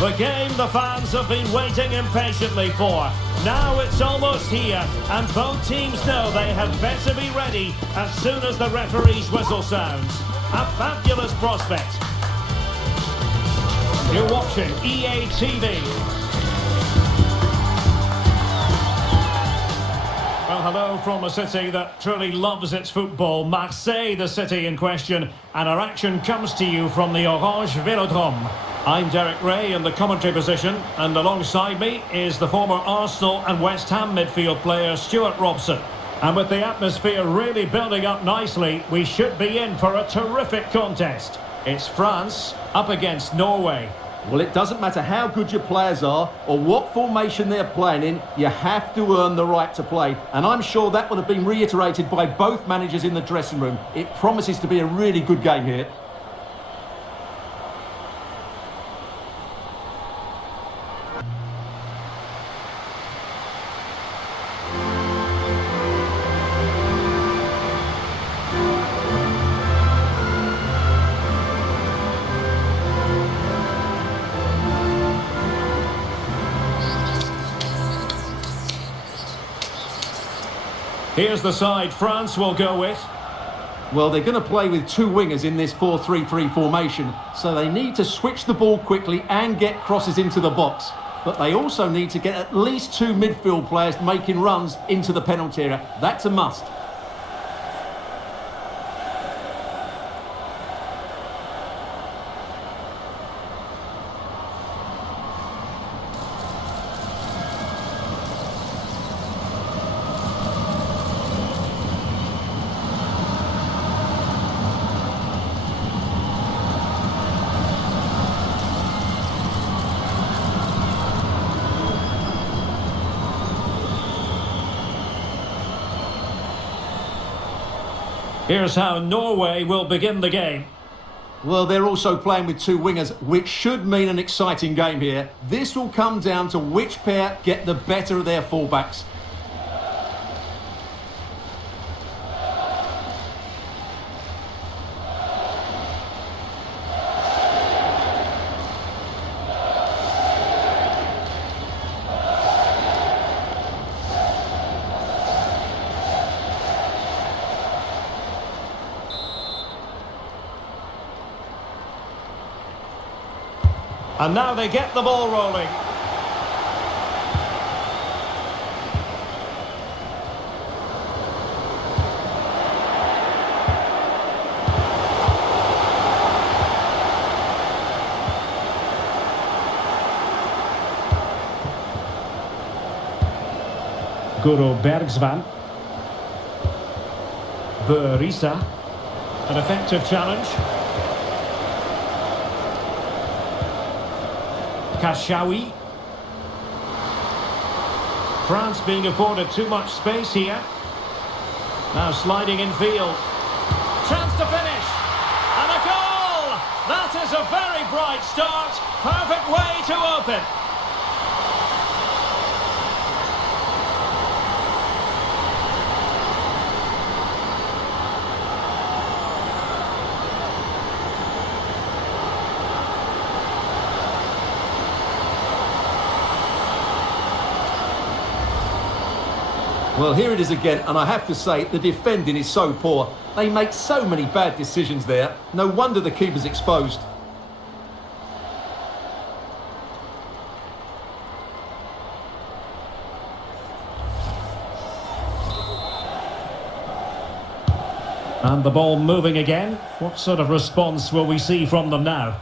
The game the fans have been waiting impatiently for. Now it's almost here, and both teams know they had better be ready as soon as the referee's whistle sounds. A fabulous prospect. You're watching EA TV. Well, hello from a city that truly loves its football, Marseille, the city in question, and our action comes to you from the Orange Velodrome. I'm Derek Ray in the commentary position, and alongside me is the former Arsenal and West Ham midfield player Stuart Robson. And with the atmosphere really building up nicely, we should be in for a terrific contest. It's France up against Norway. Well, it doesn't matter how good your players are or what formation they're playing in, you have to earn the right to play. And I'm sure that would have been reiterated by both managers in the dressing room. It promises to be a really good game here. Here's the side France will go with. Well, they're going to play with two wingers in this 4-3-3 formation, so they need to switch the ball quickly and get crosses into the box. But they also need to get at least two midfield players making runs into the penalty area. That's a must. Here's how Norway will begin the game. Well, they're also playing with two wingers, which should mean an exciting game here. This will come down to which pair get the better of their fullbacks. And now they get the ball rolling. Guro Bergsvan. Berisa. An effective challenge. Kashawi. France being afforded too much space here. Now sliding in field. Chance to finish. And a goal! That is a very bright start. Perfect way to open. Well, here it is again, and I have to say, the defending is so poor. They make so many bad decisions there. No wonder the keeper's exposed. And the ball moving again. What sort of response will we see from them now?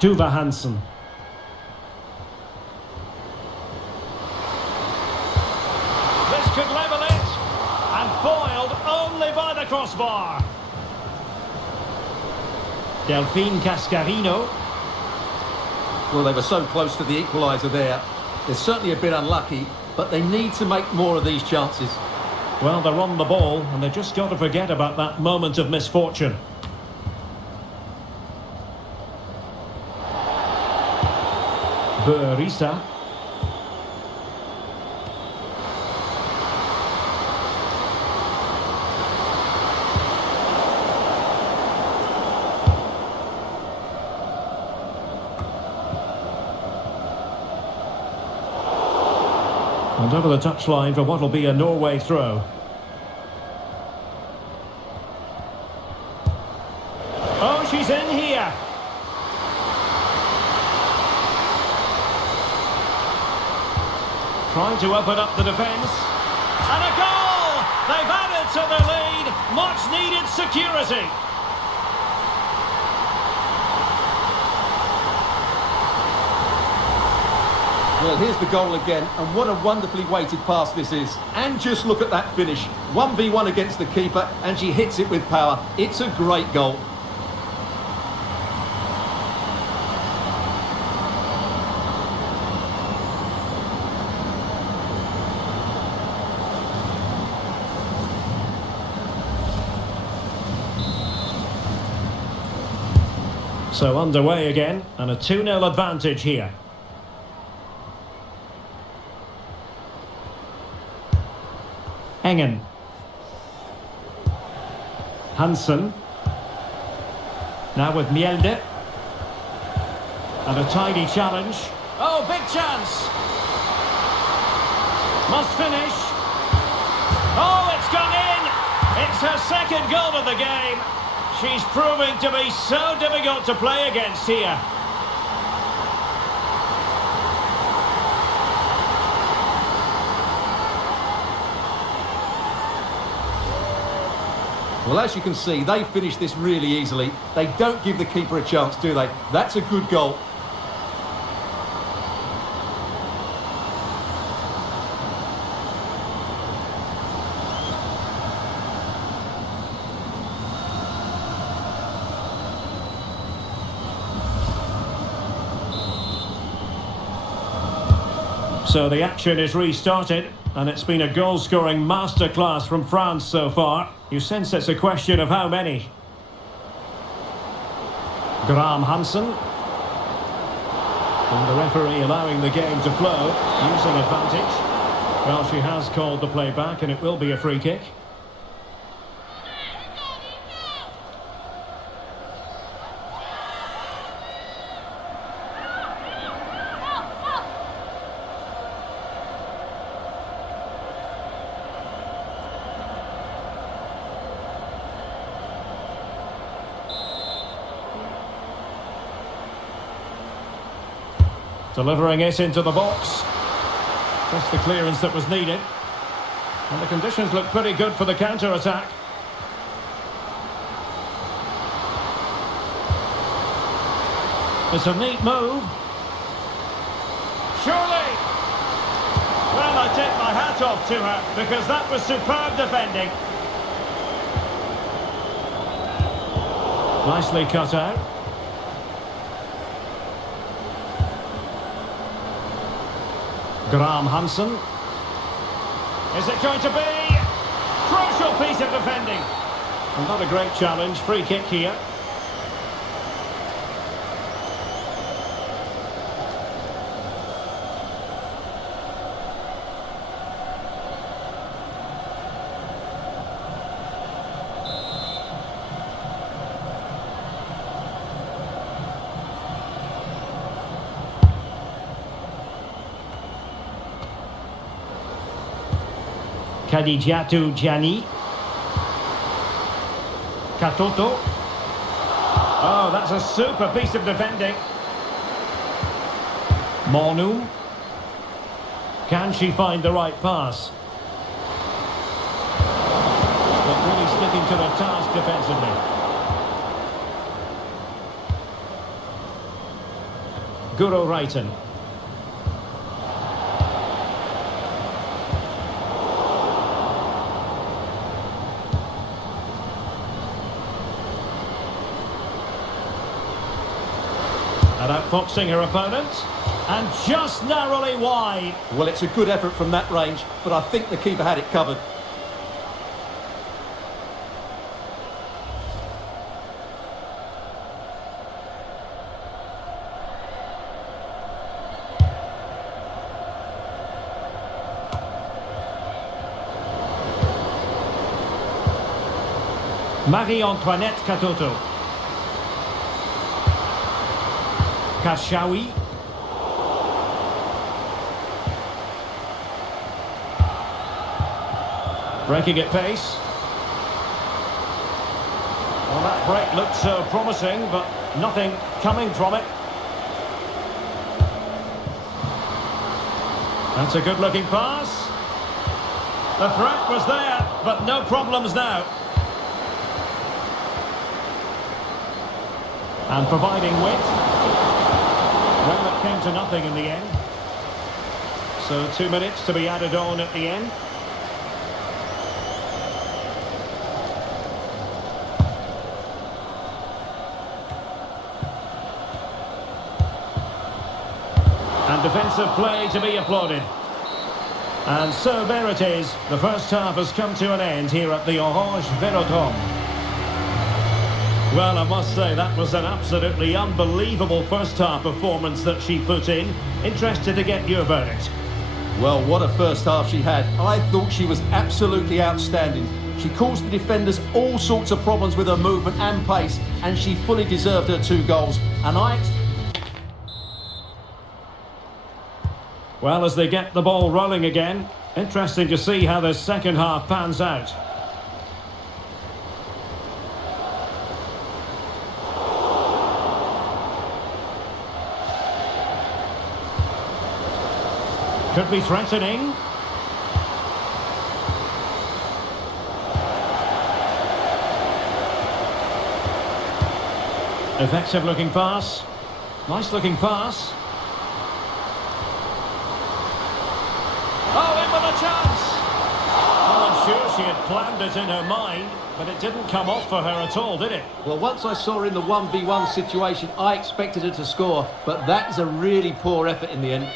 Tuva Hansen. Could level it, and foiled only by the crossbar. Delphine Cascarino. Well, they were so close to the equaliser there. They're certainly a bit unlucky, but they need to make more of these chances. Well, they're on the ball, and they've just got to forget about that moment of misfortune. Berisa. And over the touchline for what will be a Norway throw. Oh, she's in here. Trying to open up the defence. And a goal! They've added to their lead. Much needed security. Well, here's the goal again, and what a wonderfully weighted pass this is. And just look at that finish. 1v1 against the keeper, and she hits it with power. It's a great goal. So underway again, and a 2-0 advantage here. Engen. Hansen. Now with Mjelde. And a tidy challenge. Oh, big chance! Must finish. Oh, it's gone in! It's her second goal of the game. She's proving to be so difficult to play against here. Well, as you can see, they finish this really easily. They don't give the keeper a chance, do they? That's a good goal. So the action is restarted, and it's been a goal-scoring masterclass from France so far. You sense it's a question of how many. Graham Hansen. And the referee allowing the game to flow, using advantage. Well, she has called the play back, and it will be a free kick. Delivering it into the box. Just the clearance that was needed. And the conditions look pretty good for the counter-attack. It's a neat move. Surely! Well, I take my hat off to her, because that was superb defending. Nicely cut out. Graham Hansen. Is it going to be? Crucial piece of defending. And not a great challenge. Free kick here. Khadijatou Diani. Katoto. Oh, that's a super piece of defending. Monu. Can she find the right pass? But really sticking to the task defensively. Guro Reiten. And outfoxing her opponent, and just narrowly wide. Well, it's a good effort from that range, but I think the keeper had it covered. Marie-Antoinette Katoto. Kashawi. Breaking at pace. Well, that break looked so promising, but nothing coming from it. That's a good-looking pass. The threat was there, but no problems now. And providing width. Well, it came to nothing in the end. So 2 minutes to be added on at the end. And defensive play to be applauded. And so there it is. The first half has come to an end here at the Orange Velodrome. Well, I must say that was an absolutely unbelievable first half performance that she put in. Interested to get your verdict. Well, what a first half she had. I thought she was absolutely outstanding. She caused the defenders all sorts of problems with her movement and pace, and she fully deserved her 2 goals. Well, as they get the ball rolling again, interesting to see how the second half pans out. Could be threatening. Effective looking pass. Nice looking pass. Oh, in with a chance! Well, I'm sure she had planned it in her mind, but it didn't come off for her at all, did it? Well, once I saw her in the 1v1 situation, I expected her to score, but that is a really poor effort in the end.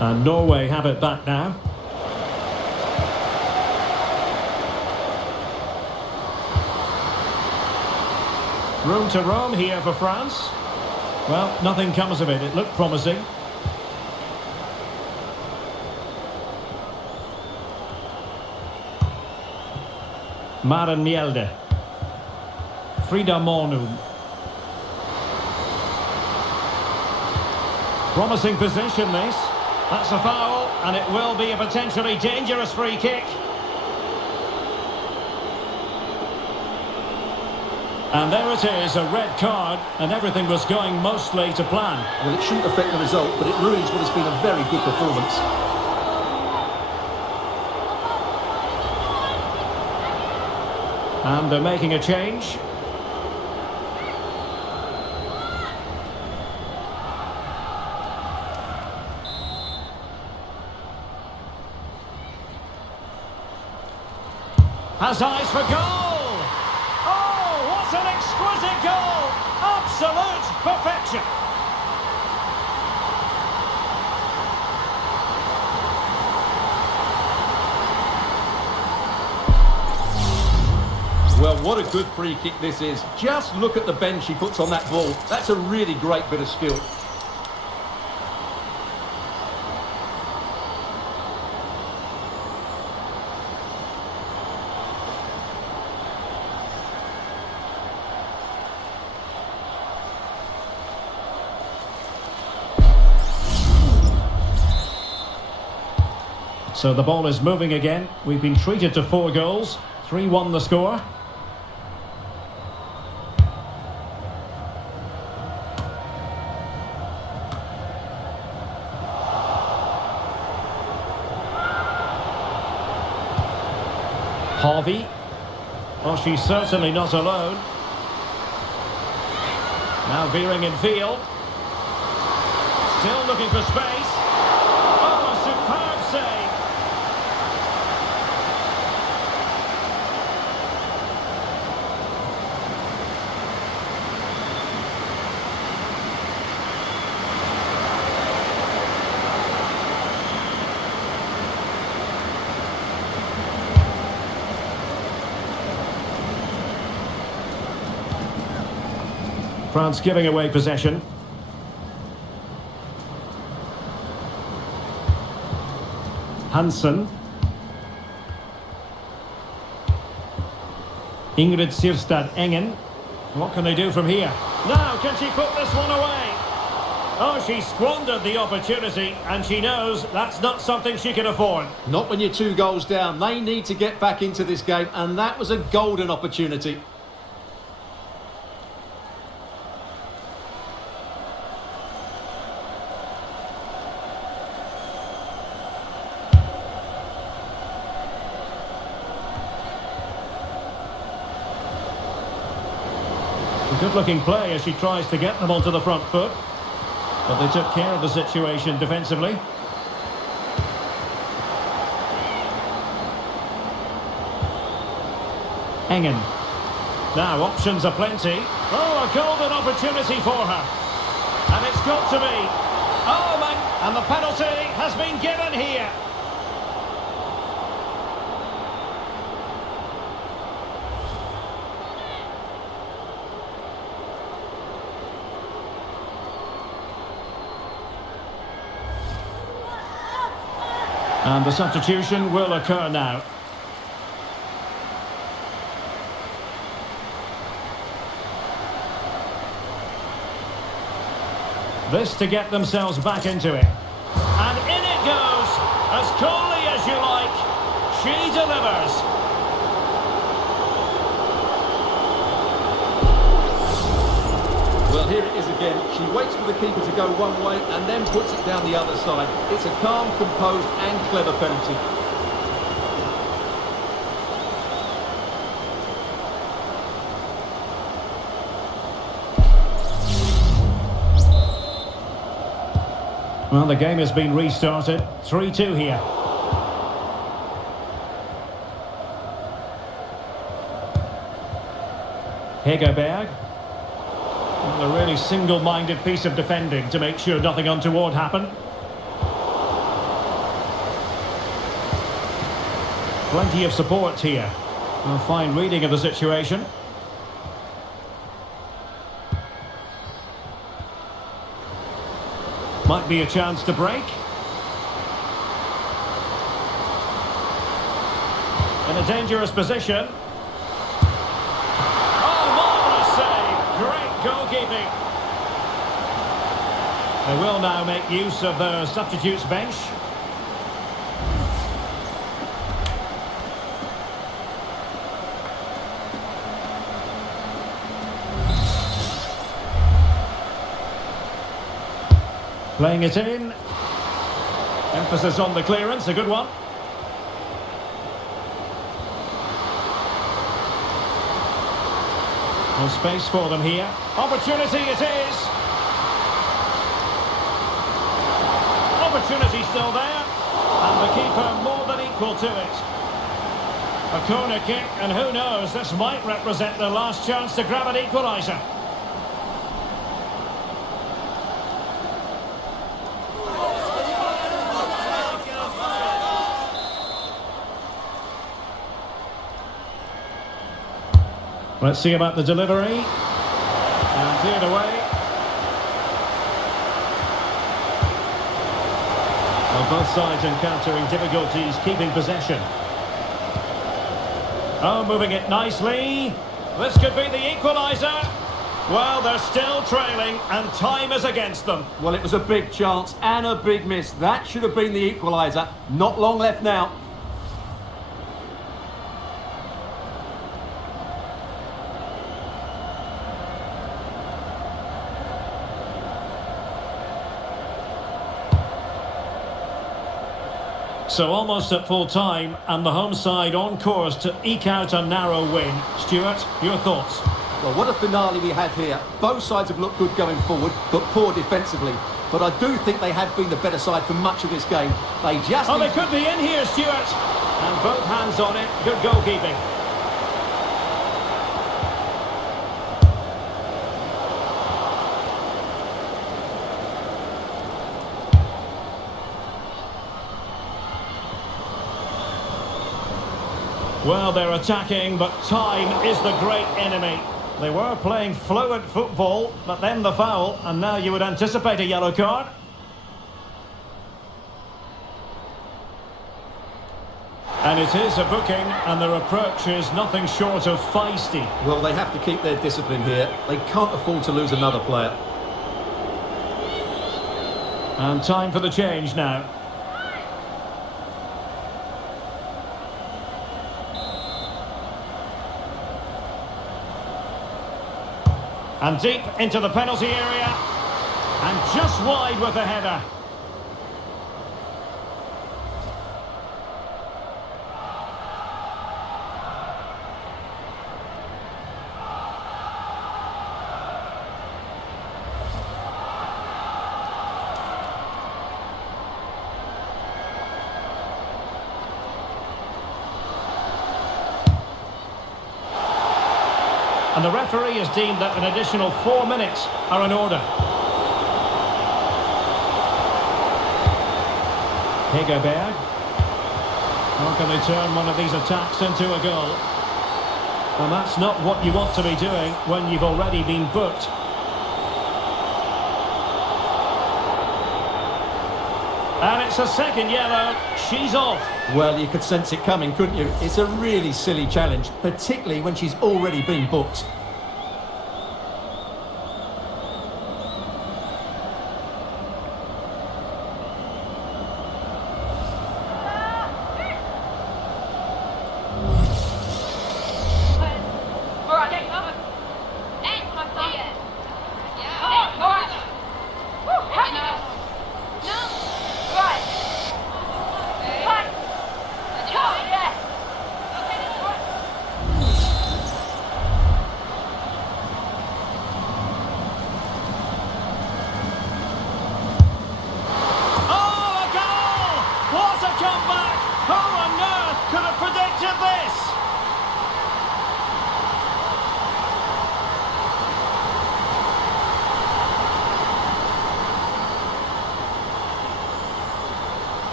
And Norway have it back now. Room to roam here for France. Well, nothing comes of it. It looked promising. Maren Mjelde. Frida Mornum. Promising position, this. That's a foul, and it will be a potentially dangerous free kick. And there it is, a red card, and everything was going mostly to plan. Well, it shouldn't affect the result, but it ruins what has been a very good performance. And they're making a change. Has eyes for goal! Oh, what an exquisite goal! Absolute perfection! Well, what a good free kick this is. Just look at the bend she puts on that ball. That's a really great bit of skill. So the ball is moving again. We've been treated to 4 goals. 3-1 the score. Harvey. Well, she's certainly not alone. Now veering in field. Still looking for space. Oh, a superb save. France giving away possession. Hansen. Ingrid Sirstad Engen. What can they do from here? Now, can she put this one away? Oh, she squandered the opportunity, and she knows that's not something she can afford. Not when you're 2 goals down. They need to get back into this game, and that was a golden opportunity. A good-looking play as she tries to get them onto the front foot. But they took care of the situation defensively. Engen. Now options are plenty. Oh, a golden opportunity for her. And it's got to be. Oh, man. And the penalty has been given here. And the substitution will occur now. This to get themselves back into it. And in it goes, as coolly as you like. She delivers. Well, here it is again. She waits for the keeper to go one way and then puts it down the other side. It's a calm, composed and clever penalty. Well, the game has been restarted. 3-2 here. Hegerberg. Well, a really single-minded piece of defending to make sure nothing untoward happened. Plenty of support here. A fine reading of the situation. Might be a chance to break. In a dangerous position. Goalkeeping. They will now make use of the substitutes bench. Playing it in. Emphasis on the clearance, a good one. No space for them here. Opportunity it is. Opportunity still there. And the keeper more than equal to it. A corner kick, and who knows, this might represent the last chance to grab an equaliser. Let's see about the delivery. And cleared away. Well, both sides encountering difficulties keeping possession. Oh, moving it nicely. This could be the equaliser. Well, they're still trailing and time is against them. Well, it was a big chance and a big miss. That should have been the equaliser. Not long left now. So almost at full time, and the home side on course to eke out a narrow win. Stuart, your thoughts? Well, what a finale we have here. Both sides have looked good going forward, but poor defensively. But I do think they have been the better side for much of this game. They just... Oh, they could be in here, Stuart. And both hands on it. Good goalkeeping. Well, they're attacking, but time is the great enemy. They were playing fluent football, but then the foul, and now you would anticipate a yellow card. And it is a booking, and their approach is nothing short of feisty. Well, they have to keep their discipline here. They can't afford to lose another player. And time for the change now. And deep into the penalty area. And just wide with the header. And the referee has deemed that an additional 4 minutes are in order. Hegerberg. How can they turn one of these attacks into a goal? And that's not what you want to be doing when you've already been booked. And it's a second yellow. She's off. Well, you could sense it coming, couldn't you? It's a really silly challenge, particularly when she's already been booked.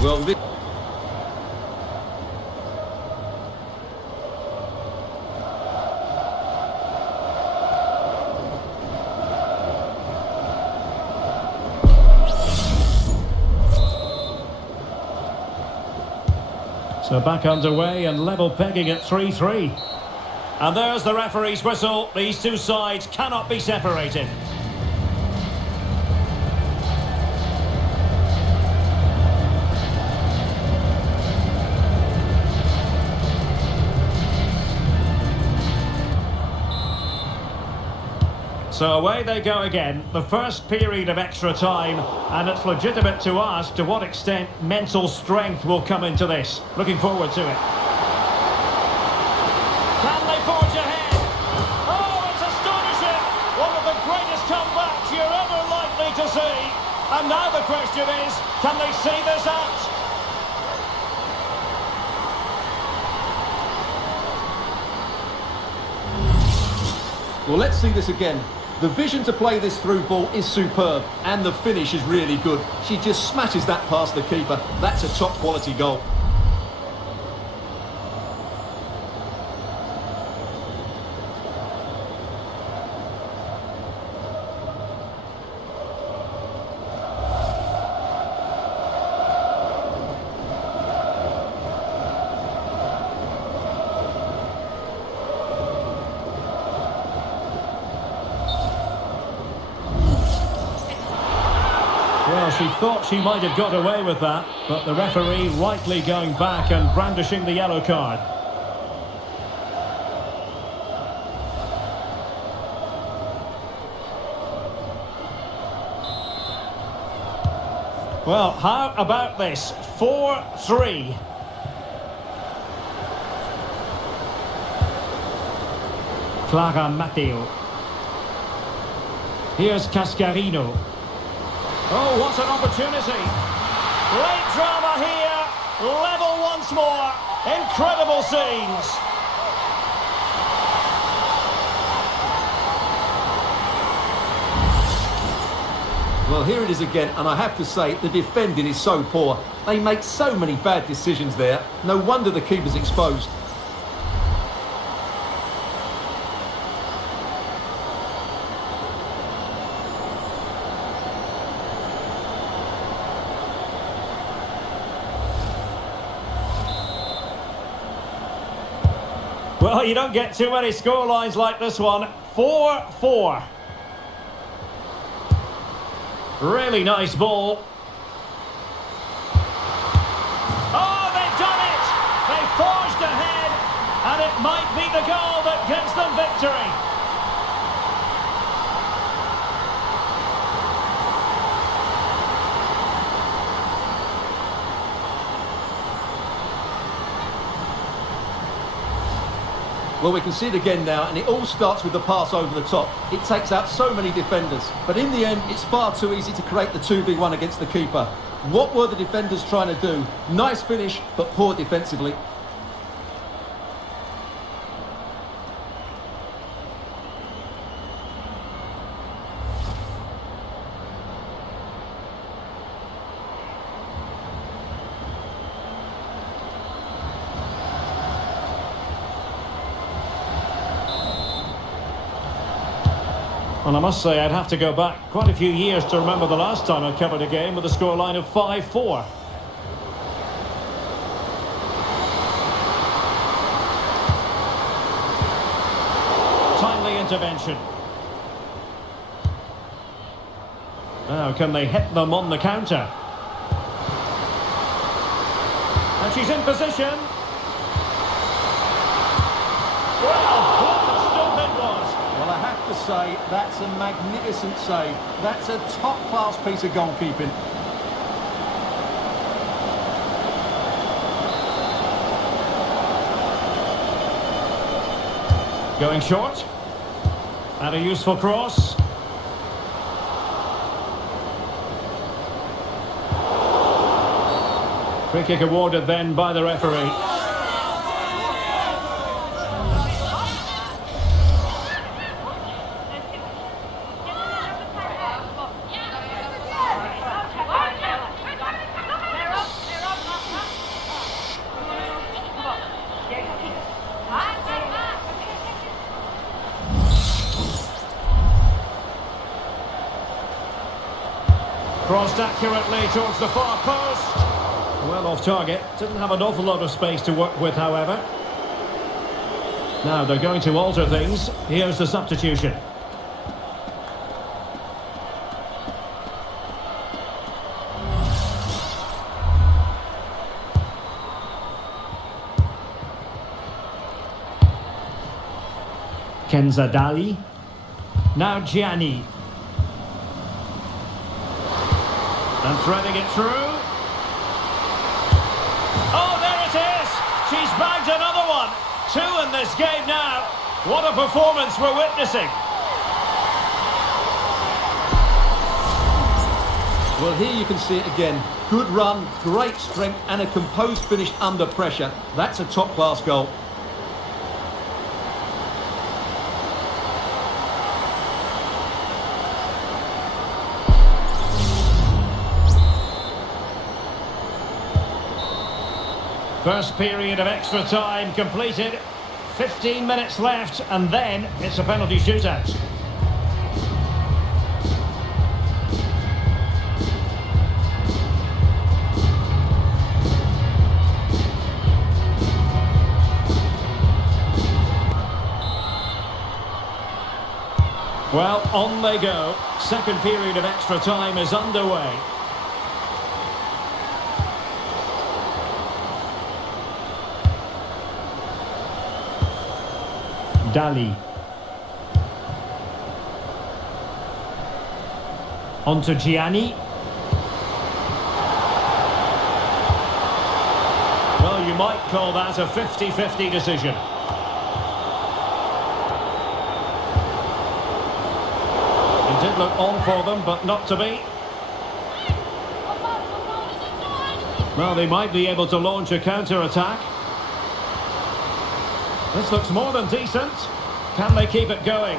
Well, so back underway and level pegging at 3-3. And there's the referee's whistle. These two sides cannot be separated. So away they go again, the first period of extra time, and it's legitimate to ask to what extent mental strength will come into this. Looking forward to it. Can they forge ahead? Oh, it's astonishing! One of the greatest comebacks you're ever likely to see. And now the question is, can they see this out? well, let's see this again. The vision to play this through ball is superb, and the finish is really good. She just smashes that past the keeper. That's a top quality goal. Well, she thought she might have got away with that, but the referee rightly going back and brandishing the yellow card. Well, how about this? 4-3. Clara Matteo. Here's Cascarino. Oh, what an opportunity. Great drama here. Level once more. Incredible scenes. Well, here it is again, and I have to say, the defending is so poor. They make so many bad decisions there. No wonder the keeper's exposed. Well, you don't get too many scorelines like this one. 4-4. Really nice ball. Oh, they've done it! They forged ahead, and it might be the goal that gives them victory. Well, we can see it again now, and it all starts with the pass over the top. It takes out so many defenders, but in the end, it's far too easy to create the 2v1 against the keeper. What were the defenders trying to do? Nice finish, but poor defensively. Well, I must say I'd have to go back quite a few years to remember the last time I covered a game with a scoreline of 5-4. Timely intervention. Now, can they hit them on the counter? And she's in position. Well, what a stop it was. Well, I have to say, that's a magnificent save. That's a top-class piece of goalkeeping. Going short. And a useful cross. Free kick awarded then by the referee. Crossed accurately towards the far post. Well off target. Didn't have an awful lot of space to work with, however. Now they're going to alter things. Here's the substitution. Kenzadali. Now Gianni. And threading it through. Oh, there it is! She's bagged another one. 2 in this game now. What a performance we're witnessing. Well, here you can see it again. Good run, great strength, and a composed finish under pressure. That's a top-class goal. First period of extra time completed. 15 minutes left, and then it's a penalty shootout. Well, on they go. Second period of extra time is underway. Dali. On to Gianni. Well, you might call that a 50-50 decision. It did look on for them, but not to be. Well, they might be able to launch a counter-attack. This looks more than decent. Can they keep it going?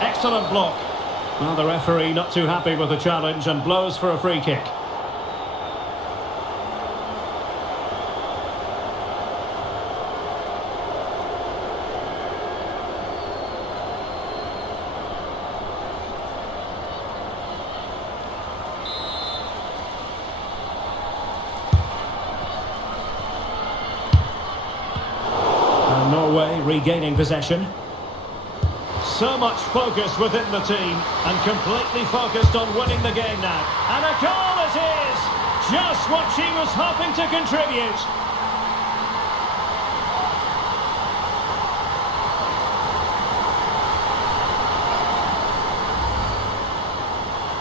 Excellent block. Well, the referee not too happy with the challenge and blows for a free kick. Norway play, regaining possession. So much focus within the team and completely focused on winning the game now. And a goal it is! Just what she was hoping to contribute.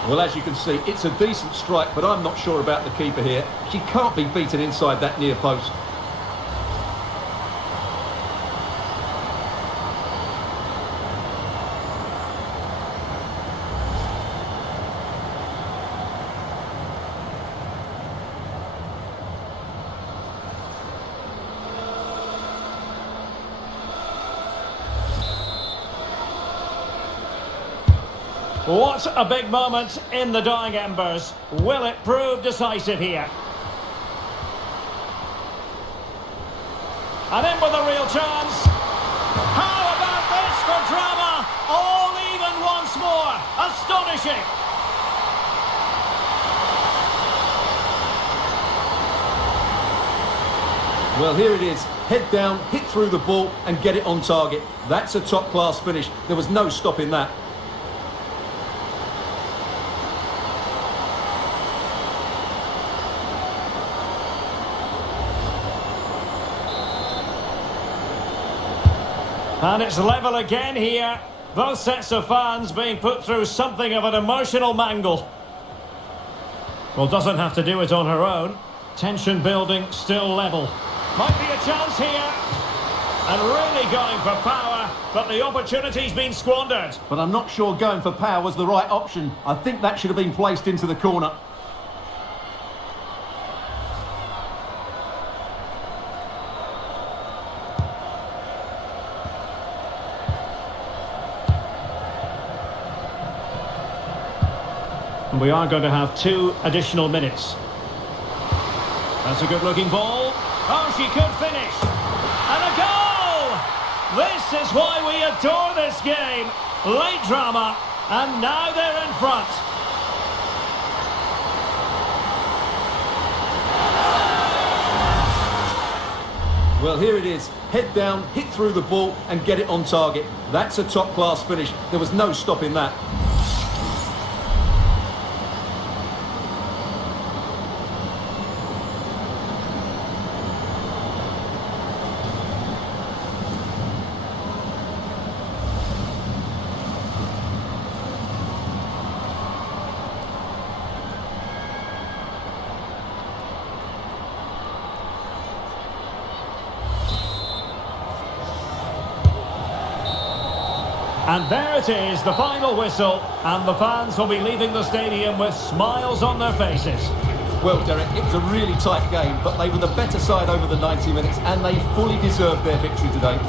Well, as you can see, it's a decent strike, but I'm not sure about the keeper here. She can't be beaten inside that near post. What a big moment in the dying embers. Will it prove decisive here? And in with a real chance. How about this for drama? All even once more. Astonishing. Well, here it is. Head down, hit through the ball and get it on target. That's a top-class finish. There was no stopping that. And it's level again here. Both sets of fans being put through something of an emotional mangle. Well, doesn't have to do it on her own. Tension building, still level. Might be a chance here. And really going for power, but the opportunity's been squandered. But I'm not sure going for power was the right option. I think that should have been placed into the corner. And we are going to have 2 additional minutes. That's a good-looking ball. Oh, she could finish. And a goal! This is why we adore this game. Late drama, and now they're in front. Well, here it is. Head down, hit through the ball and get it on target. That's a top-class finish. There was no stopping that. And there it is, the final whistle, and the fans will be leaving the stadium with smiles on their faces. Well, Derek, it was a really tight game, but they were the better side over the 90 minutes, and they fully deserved their victory today.